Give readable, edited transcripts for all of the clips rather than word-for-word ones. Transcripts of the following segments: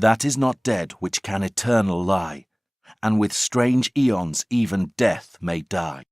That is not dead which can eternal lie, and with strange aeons even death may die.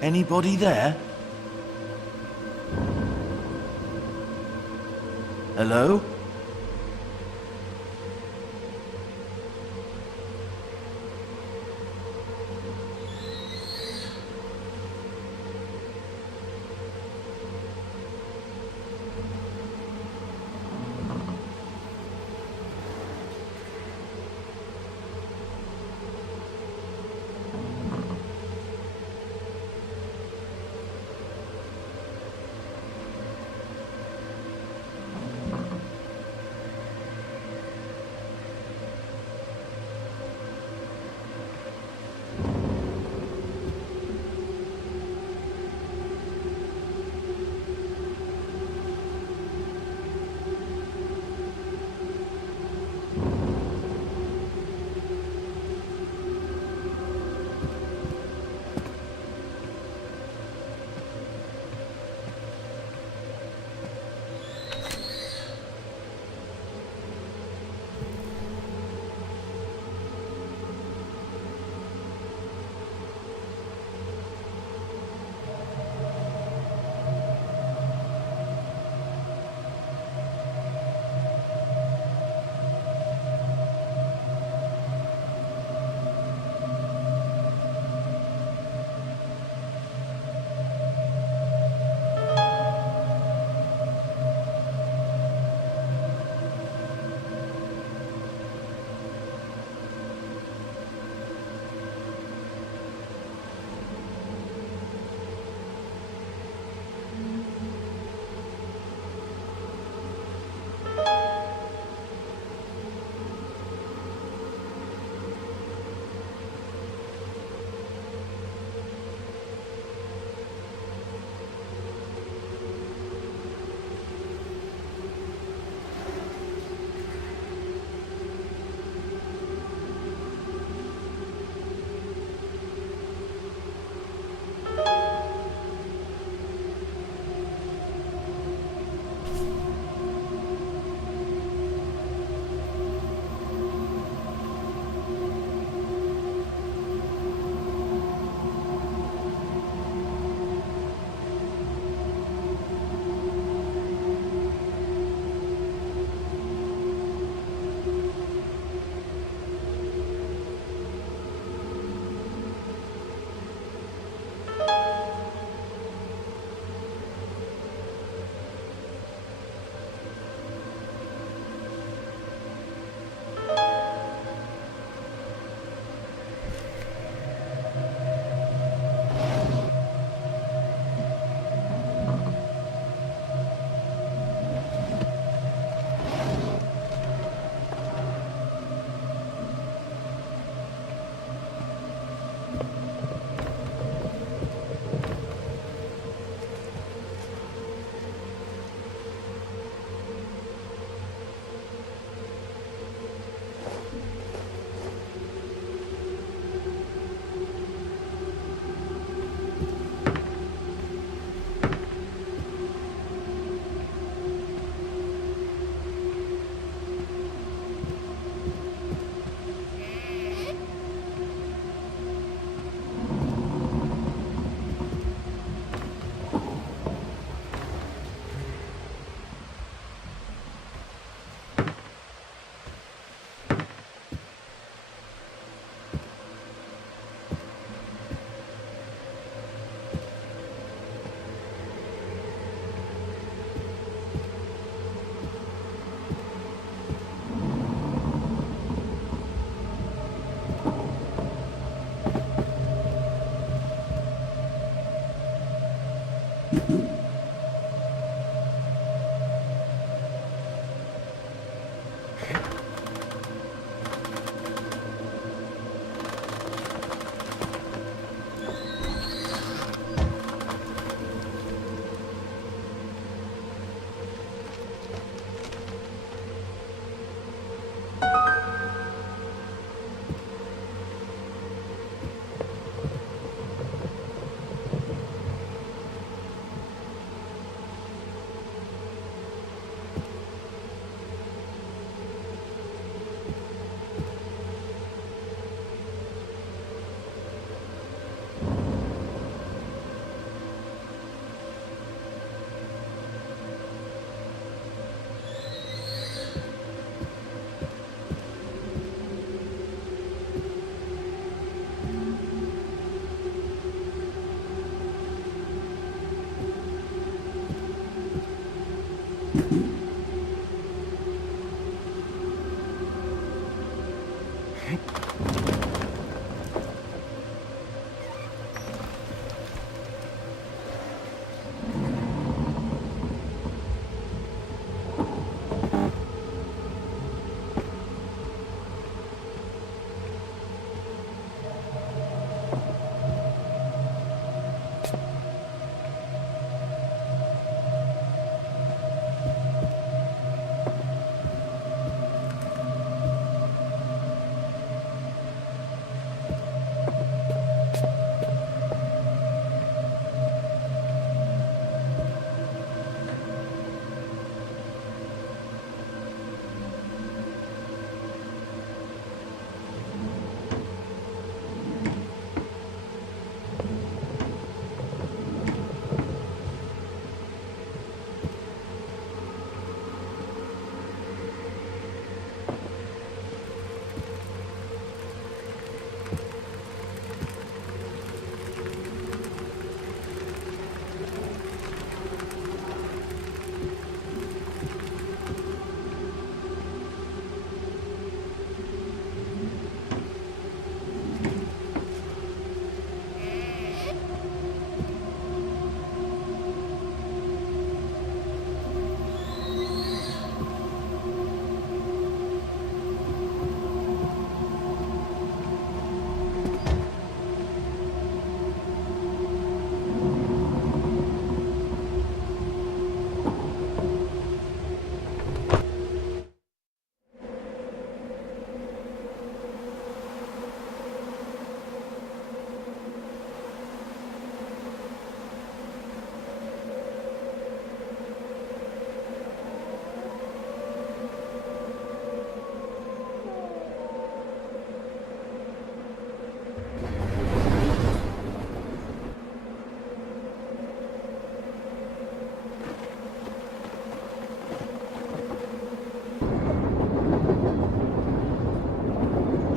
Anybody there? Hello?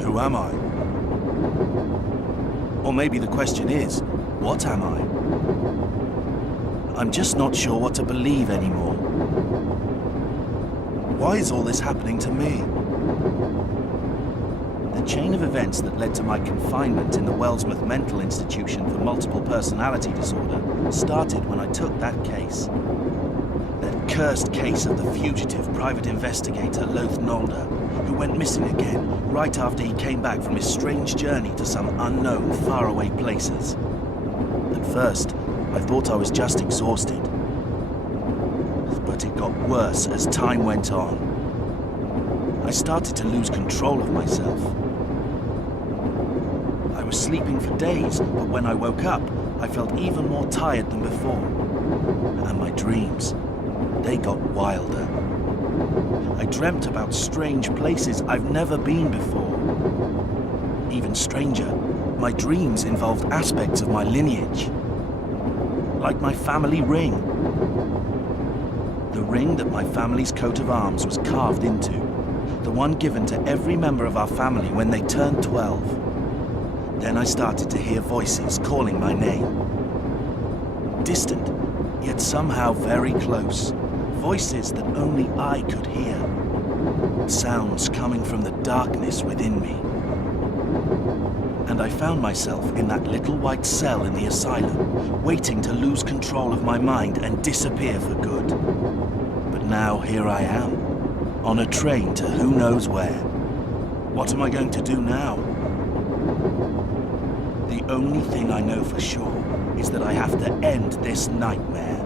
Who am I? Or maybe the question is, what am I? I'm just not sure what to believe anymore. Why is all this happening to me? The chain of events that led to my confinement in the Wellsmouth Mental Institution for multiple personality disorder started when I took that case. That cursed case of the fugitive private investigator Loth Nolder, who went missing again right after he came back from his strange journey to some unknown faraway places. At first, I thought I was just exhausted. But it got worse as time went on. I started to lose control of myself. I was sleeping for days, but when I woke up, I felt even more tired than before. And my dreams, they got wilder. I dreamt about strange places I've never been before. Even stranger, my dreams involved aspects of my lineage. Like my family ring. The ring that my family's coat of arms was carved into. The one given to every member of our family when they turned 12. Then I started to hear voices calling my name. Distant, yet somehow very close. Voices that only I could hear. Sounds coming from the darkness within me. and I found myself in that little white cell in the asylum, waiting to lose control of my mind and disappear for good. But now here I am, on a train to who knows where. What am I going to do now? The only thing I know for sure is that I have to end this nightmare.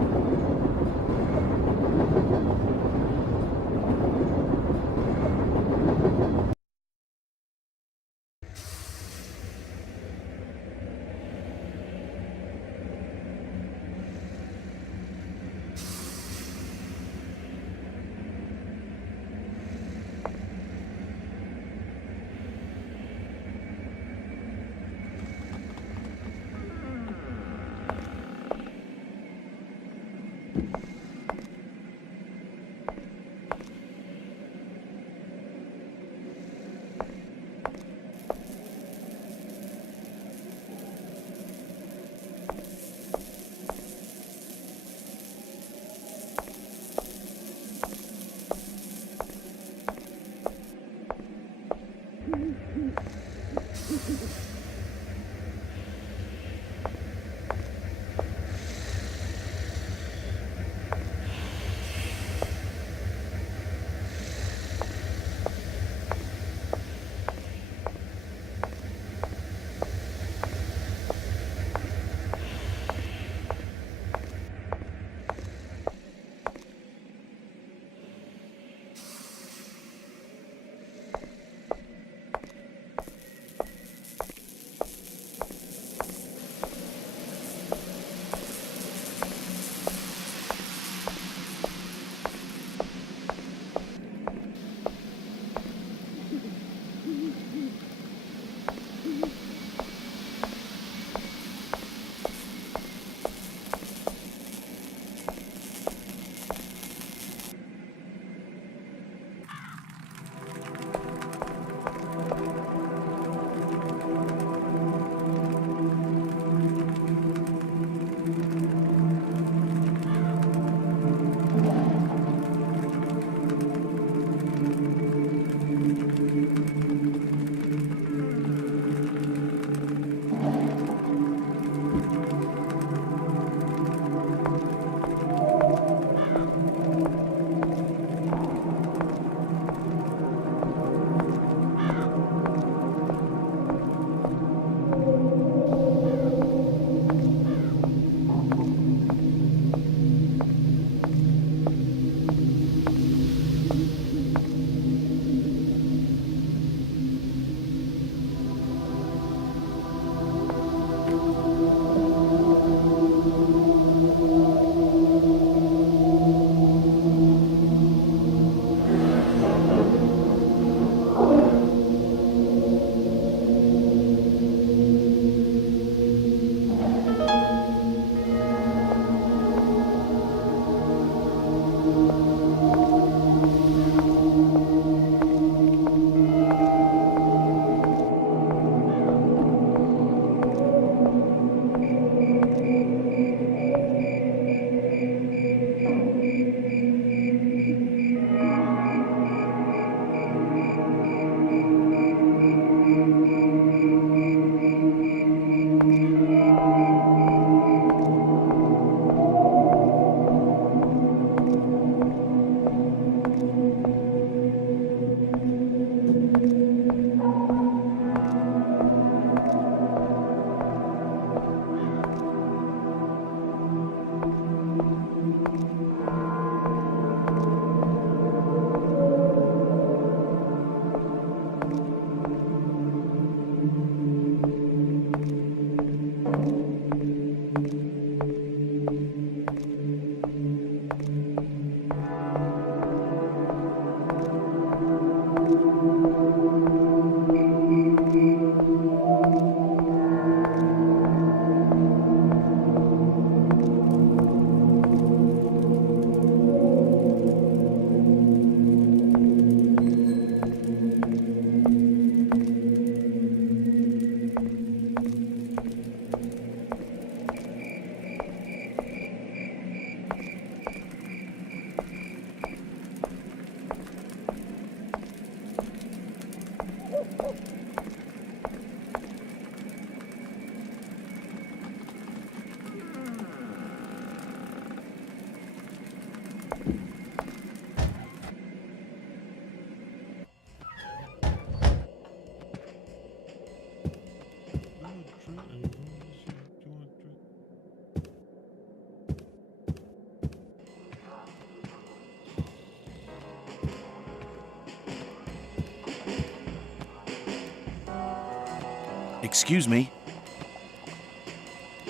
Excuse me.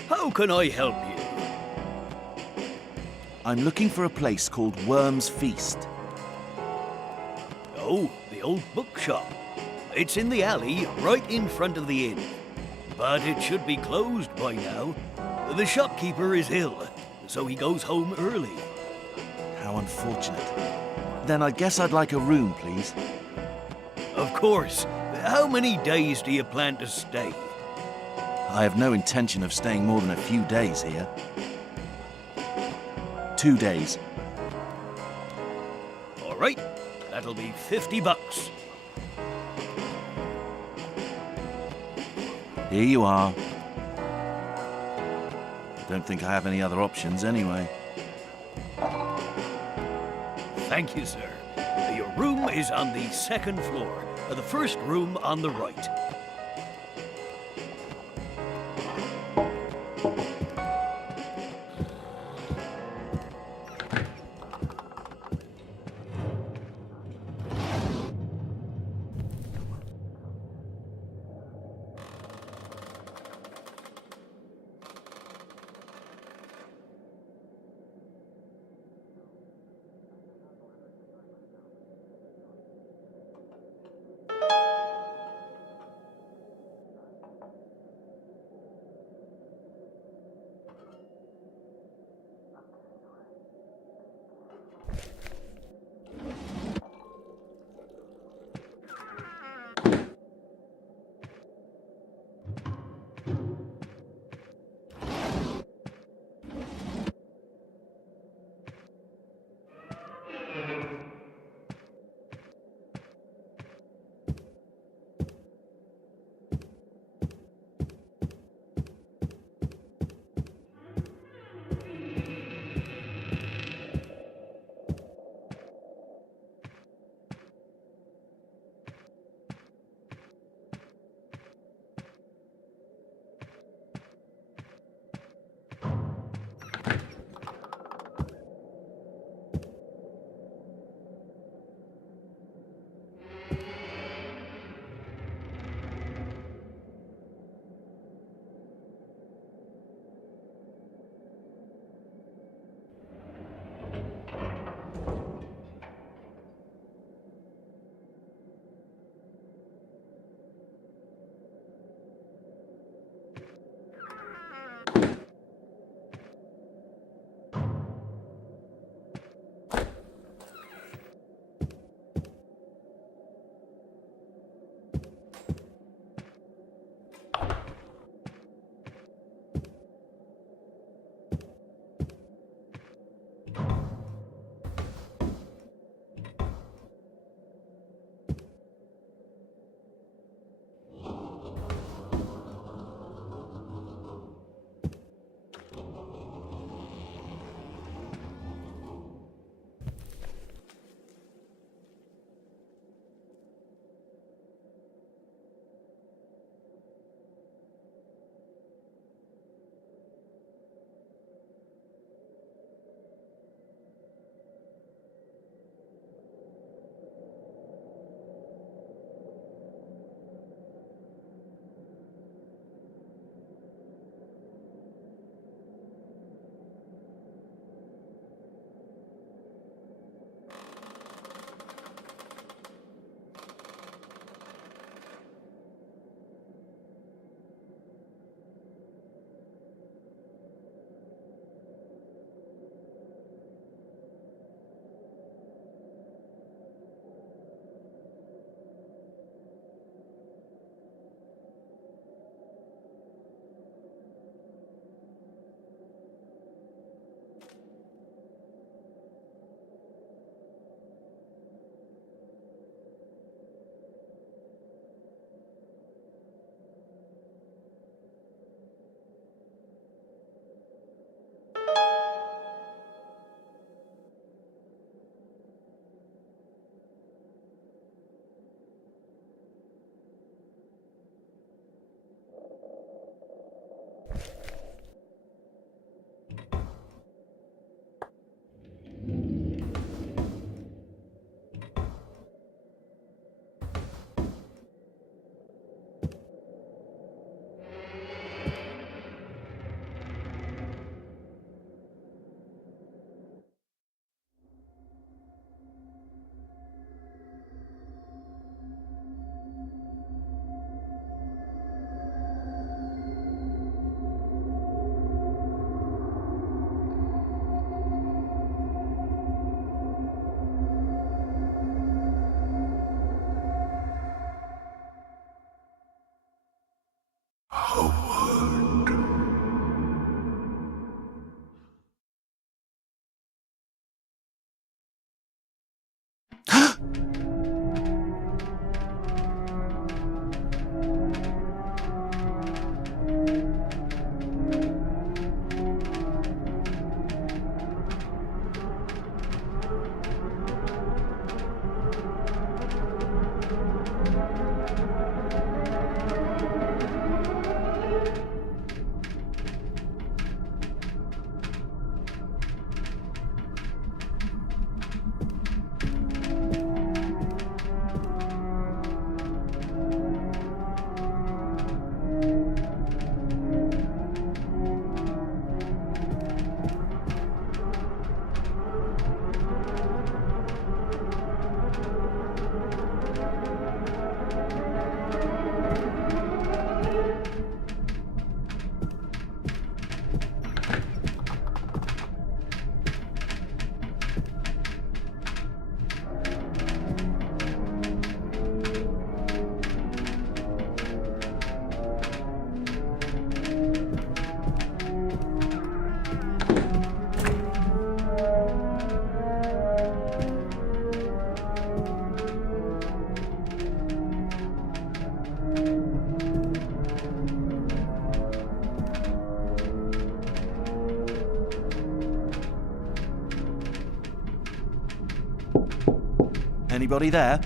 How can I help you? I'm looking for a place called Worm's Feast. Oh, the old bookshop. It's in the alley right in front of the inn. But it should be closed by now. The shopkeeper is ill, so he goes home early. How unfortunate. Then I guess I'd like a room, please. Of course. How many days do you plan to stay? I have no intention of staying more than a few days here. 2 days. All right, that'll be $50. Here you are. Don't think I have any other options anyway. Thank you, sir. Your room is on the second floor, the first room on the right. Anybody there?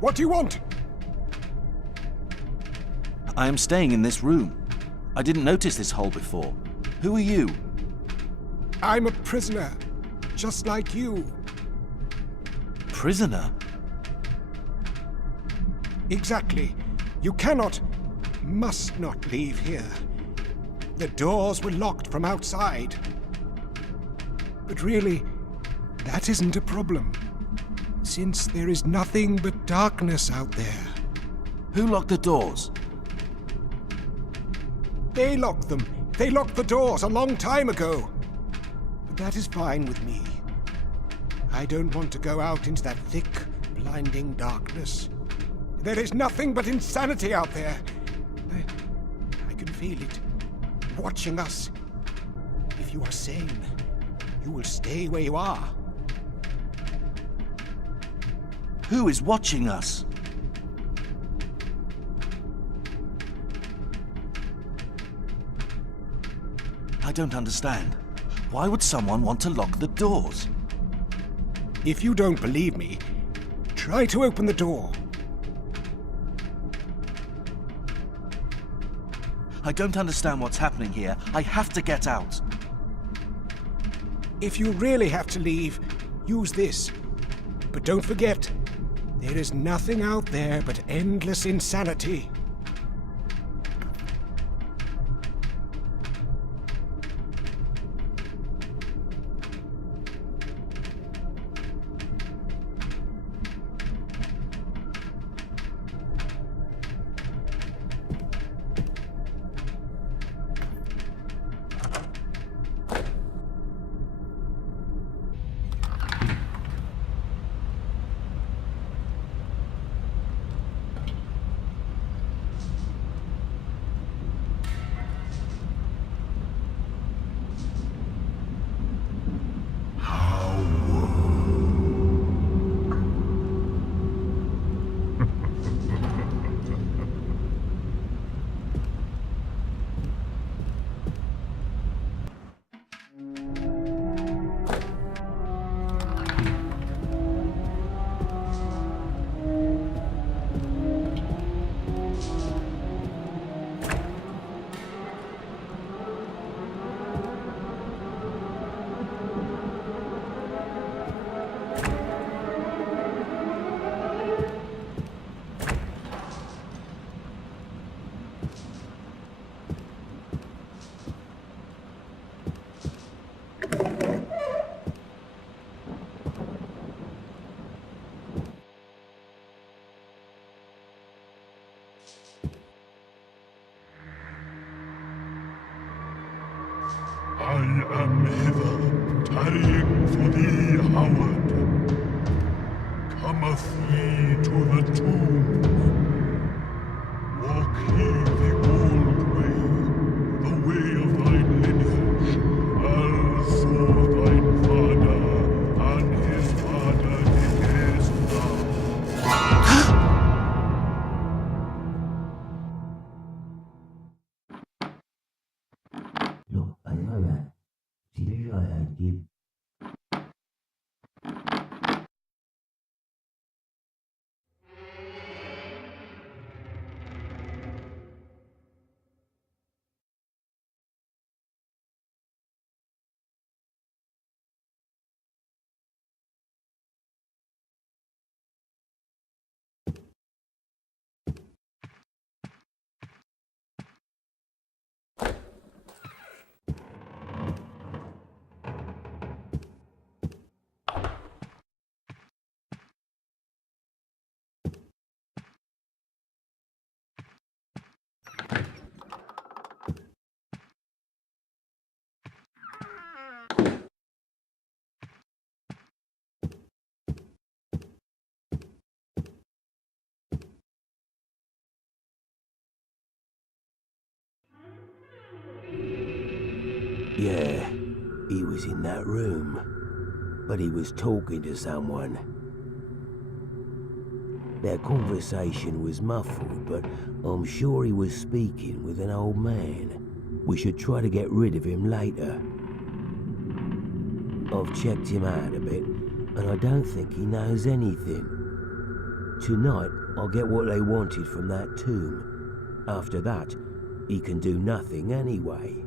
What do you want? I am staying in this room. I didn't notice this hole before. Who are you? I'm a prisoner, just like you. Prisoner? Exactly. You must not leave here. The doors were locked from outside. But really, that isn't a problem, since there is nothing but darkness out there. Who locked the doors? They locked them. They locked the doors a long time ago. But that is fine with me. I don't want to go out into that thick, blinding darkness. There is nothing but insanity out there. I can feel it, watching us. If you are sane, you will stay where you are. Who is watching us? I don't understand. Why would someone want to lock the doors? If you don't believe me, try to open the door. I don't understand what's happening here. I have to get out. If you really have to leave, use this. But don't forget, there is nothing out there but endless insanity. I am hither, tarrying for thee, Howard. Cometh ye to the tomb. Walk ye the old way, the way of thine lineage, as for thine father and his father didst thou. Look, I know that. See, I did. Yeah, he was in that room. but he was talking to someone. Their conversation was muffled, but I'm sure he was speaking with an old man. We should try to get rid of him later. I've checked him out a bit, and I don't think he knows anything. Tonight, I'll get what they wanted from that tomb. After that, he can do nothing anyway.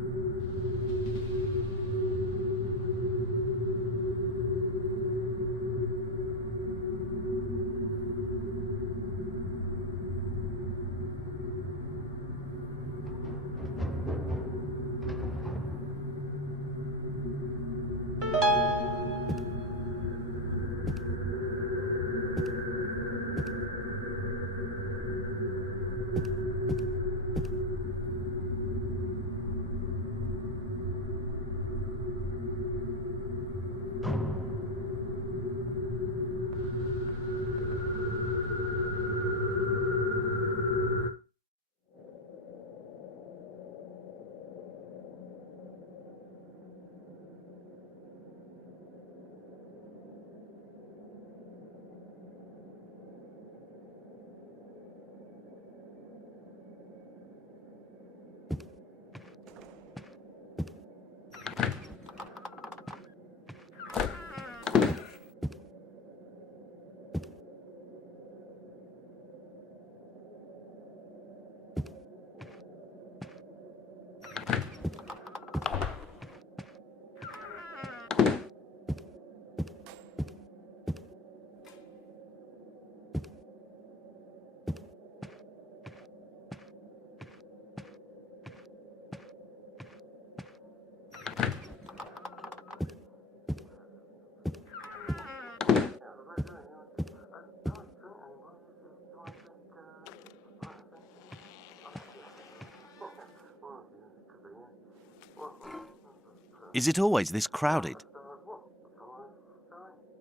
Is it always this crowded?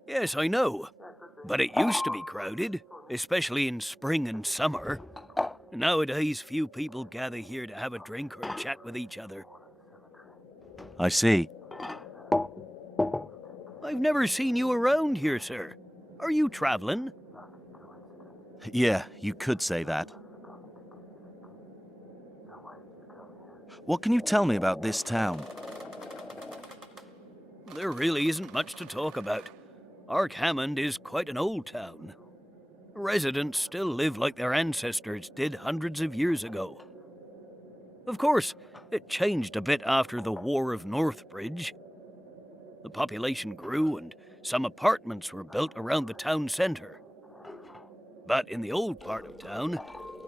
Yes, I know. But it used to be crowded, especially in spring and summer. Nowadays, few people gather here to have a drink or chat with each other. I see. I've never seen you around here, sir. Are you traveling? Yeah, you could say that. What can you tell me about this town? There really isn't much to talk about. Arkhamend is quite an old town. Residents still live like their ancestors did hundreds of years ago. Of course, it changed a bit after the War of Northbridge. The population grew and some apartments were built around the town centre. But in the old part of town,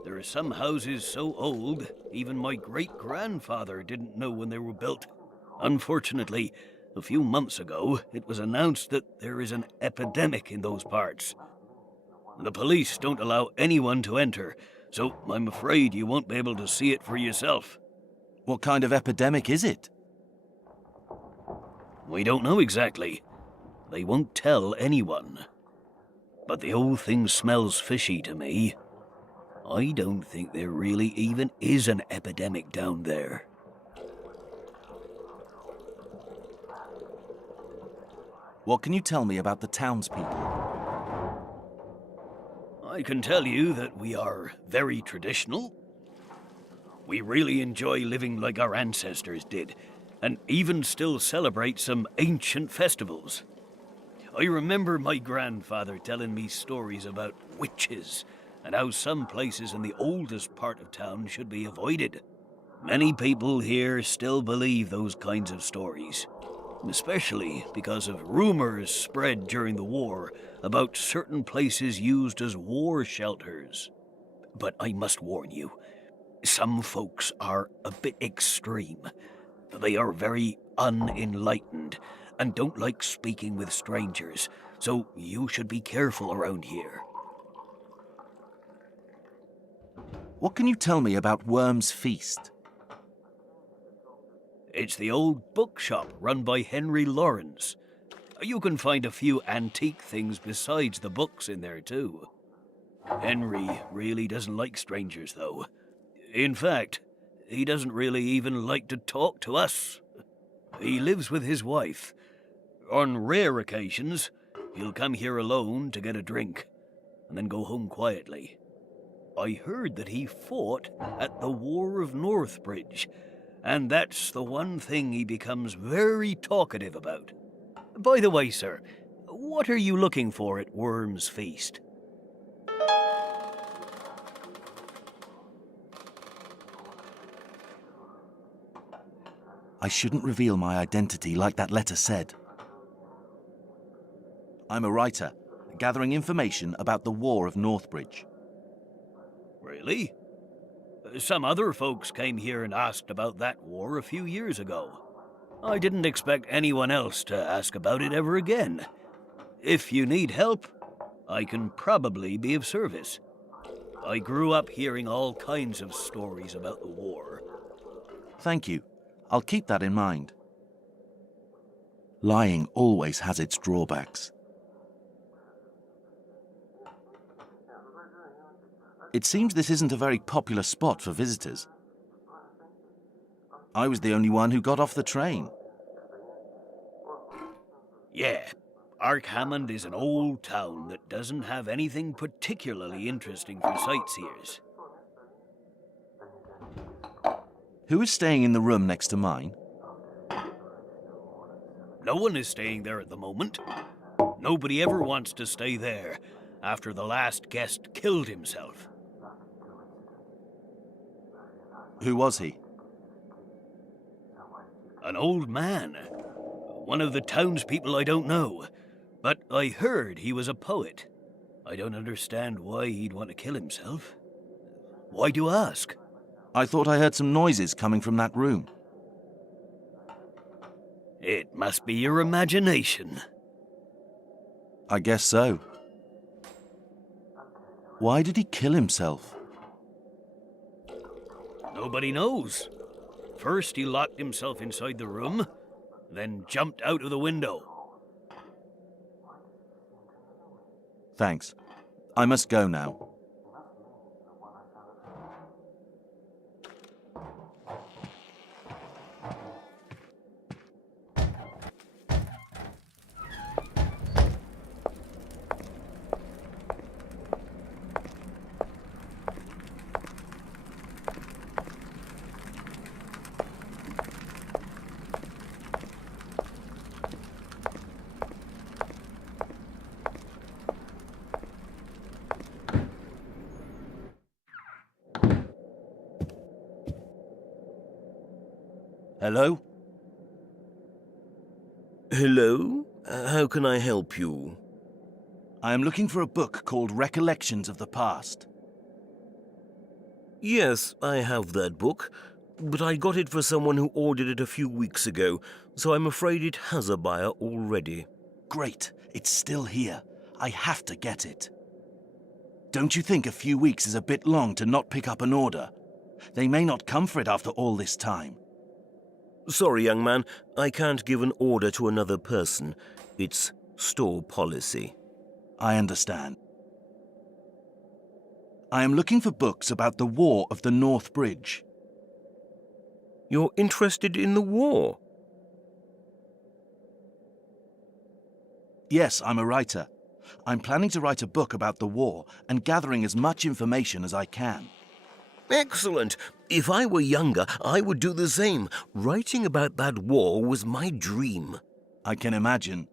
there are some houses so old, even my great-grandfather didn't know when they were built. Unfortunately, a few months ago, it was announced that there is an epidemic in those parts. The police don't allow anyone to enter, so I'm afraid you won't be able to see it for yourself. What kind of epidemic is it? We don't know exactly. They won't tell anyone. But the whole thing smells fishy to me. I don't think there really even is an epidemic down there. What can you tell me about the townspeople? I can tell you that we are very traditional. We really enjoy living like our ancestors did, and even still celebrate some ancient festivals. I remember my grandfather telling me stories about witches, and how some places in the oldest part of town should be avoided. Many people here still believe those kinds of stories, especially because of rumors spread during the war about certain places used as war shelters. But I must warn you, some folks are a bit extreme. They are very unenlightened and don't like speaking with strangers, so you should be careful around here. What can you tell me about Worm's Feast? It's the old bookshop run by Henry Lawrence. You can find a few antique things besides the books in there too. Henry really doesn't like strangers though. In fact, he doesn't really even like to talk to us. He lives with his wife. On rare occasions, he'll come here alone to get a drink, and then go home quietly. I heard that he fought at the War of Northbridge, and that's the one thing he becomes very talkative about. By the way, sir, what are you looking for at Worm's Feast? I shouldn't reveal my identity like that letter said. I'm a writer, gathering information about the War of Northbridge. Really? Some other folks came here and asked about that war a few years ago. I didn't expect anyone else to ask about it ever again. If you need help, I can probably be of service. I grew up hearing all kinds of stories about the war. Thank you. I'll keep that in mind. Lying always has its drawbacks. It seems this isn't a very popular spot for visitors. I was the only one who got off the train. Yeah, Arkhamend is an old town that doesn't have anything particularly interesting for sightseers. Who is staying in the room next to mine? No one is staying there at the moment. Nobody ever wants to stay there after the last guest killed himself. Who was he? An old man. One of the townspeople I don't know. But I heard he was a poet. I don't understand why he'd want to kill himself. Why do you ask? I thought I heard some noises coming from that room. It must be your imagination. I guess so. Why did he kill himself? Nobody knows. First he locked himself inside the room, then jumped out of the window. Thanks. I must go now. Hello? Hello? How can I help you? I am looking for a book called Recollections of the Past. Yes, I have that book, but I got it for someone who ordered it a few weeks ago, so I'm afraid it has a buyer already. Great, it's still here. I have to get it. Don't you think a few weeks is a bit long to not pick up an order? They may not come for it after all this time. Sorry, young man, I can't give an order to another person. It's store policy. I understand. I am looking for books about the War of the North Bridge. You're interested in the war? Yes, I'm a writer. I'm planning to write a book about the war and gathering as much information as I can. Excellent. If I were younger, I would do the same. Writing about that war was my dream. I can imagine.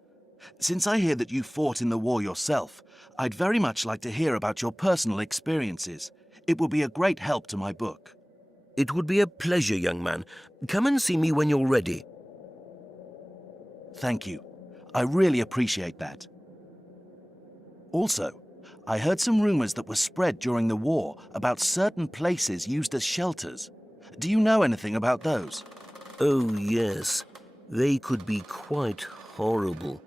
Since I hear that you fought in the war yourself, I'd very much like to hear about your personal experiences. It will be a great help to my book. It would be a pleasure, young man. Come and see me when you're ready. Thank you. I really appreciate that. Also, I heard some rumors that were spread during the war about certain places used as shelters. Do you know anything about those? Oh, yes. They could be quite horrible.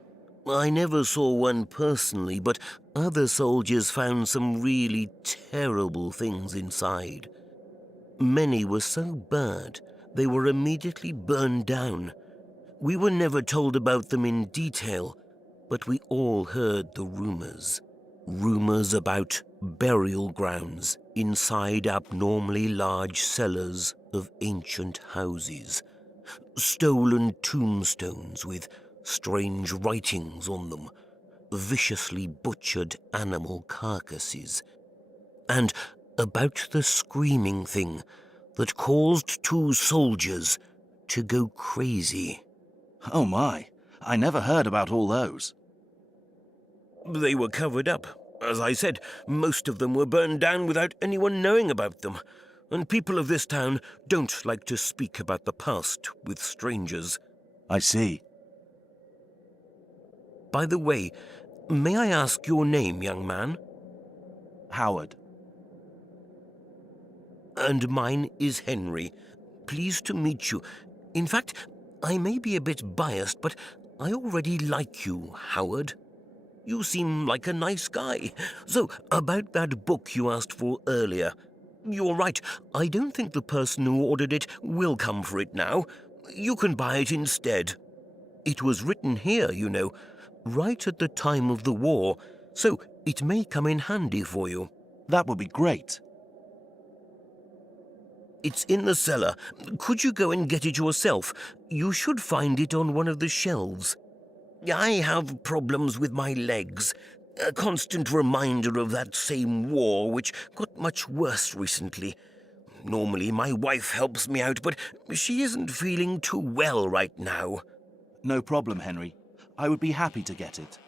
I never saw one personally, but other soldiers found some really terrible things inside. Many were so bad, they were immediately burned down. We were never told about them in detail, but we all heard the rumors. Rumors about burial grounds inside abnormally large cellars of ancient houses. Stolen tombstones with strange writings on them, viciously butchered animal carcasses, and about the screaming thing that caused 2 soldiers to go crazy. Oh my, I never heard about all those. They were covered up. As I said, most of them were burned down without anyone knowing about them, and people of this town don't like to speak about the past with strangers. I see. By the way, may I ask your name, young man? Howard. And mine is Henry. Pleased to meet you. In fact, I may be a bit biased, but I already like you, Howard. You seem like a nice guy. So, about that book you asked for earlier. You're right, I don't think the person who ordered it will come for it now. You can buy it instead. It was written here, you know, right at the time of the war, so it may come in handy for you. That would be great. It's in the cellar. Could you go and get it yourself? You should find it on one of the shelves. I have problems with my legs. A constant reminder of that same war, which got much worse recently. Normally my wife helps me out, but she isn't feeling too well right now. No problem, Henry. I would be happy to get it.